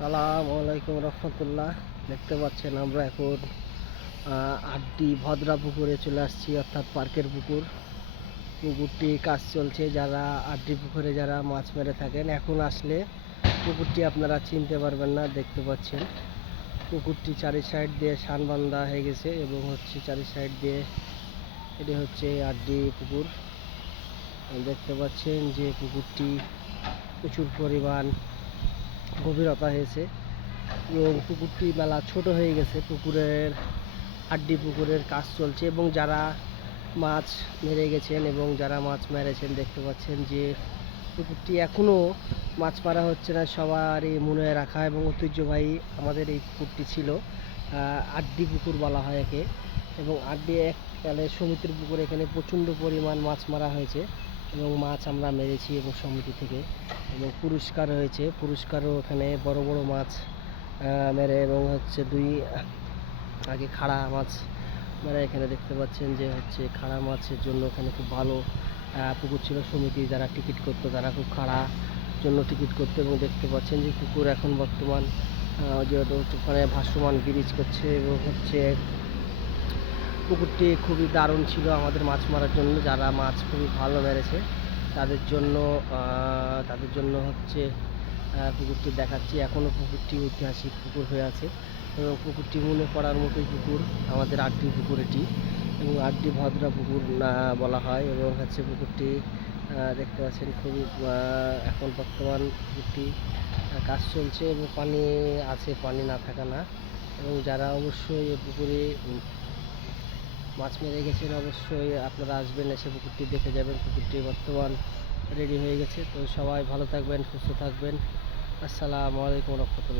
সালাম আলাইকুম রহমতুল্লাহ। দেখতে পাচ্ছেন আমরা এখন আড্ডি ভদ্রা পুকুরে চলে আসছি, অর্থাৎ পার্কের পুকুর। পুকুরটি কাজ চলছে, যারা আড্ডি পুকুরে যারা মাছ মেরে থাকেন, এখন আসলে পুকুরটি আপনারা চিনতে পারবেন না, দেখতে পাচ্ছেন। পুকুরটি চারি সাইড দিয়ে সান বান্ধা হয়ে গেছে এবং হচ্ছে চারি সাইড দিয়ে এটি হচ্ছে আড্ডি পুকুর। দেখতে পাচ্ছেন যে পুকুরটি প্রচুর পরিমাণ গভীরতা হয়েছে। এবং পুকুরটি মেলা ছোট হয়ে গেছে। পুকুরের আড্ডি পুকুরের কাজ চলছে এবং যারা মাছ মেরে গেছেন এবং যারা মাছ মেরেছেন দেখতে পাচ্ছেন যে পুকুরটি এখনও মাছ মারা হচ্ছে না, সবারই মনে রাখা এবং ঐতিহ্যবাহী আমাদের এই পুকুরটি ছিল আড্ডি পুকুর বলা হয় একে। এবং আড্ডি এককালে সমিতির পুকুর এখানে প্রচণ্ড পরিমাণ মাছ মারা হয়েছে। এবং মাছ আমরা মেরেছি এবং সমিতি থেকে। এবং পুরস্কার হয়েছে। পুরস্কারও এখানে বড় বড় মাছ মেরে এবং হচ্ছে দুই আগে খাড়া মাছ মেরে এখানে দেখতে পাচ্ছেন যে হচ্ছে খাড়া মাছের জন্য এখানে খুব ভালো পুকুর ছিল। সমিতি যারা টিকিট করতো তারা খুব খাড়া জন্য টিকিট করতো এবং দেখতে পাচ্ছেন যে পুকুর এখন বর্তমান যেহেতু ওখানে ভাসমান ব্রিজ করছে এবং হচ্ছে পুকুরটি খুবই দারুণ ছিল আমাদের মাছ মারার জন্য। যারা মাছ খুবই ভালো মেরেছে, তাদের জন্য তাদের জন্য হচ্ছে পুকুরটি দেখাচ্ছি। এখনও পুকুরটি ঐতিহাসিক পুকুর হয়ে আছে এবং পুকুরটি মনে পড়ার মতোই পুকুর, আমাদের আটটি পুকুর এটি এবং আটটি ভদ্রা পুকুর বলা হয় এবং হচ্ছে পুকুরটি দেখতে পাচ্ছেন খুবই এখন বর্তমান পুকুরটি কাজ চলছে এবং পানি আছে, পানি না থাকা না। এবং যারা অবশ্যই এই পুকুরে মাছ মেরে গেছেন অবশ্যই, আপনারা আসবেন, এসে পুকুরটি দেখে যাবেন, পুকুরটি বর্তমান রেডি হয়ে গেছে। তো সবাই ভালো থাকবেন, সুস্থ থাকবেন। আসসালামু আলাইকুম রহমতুল্লাহ।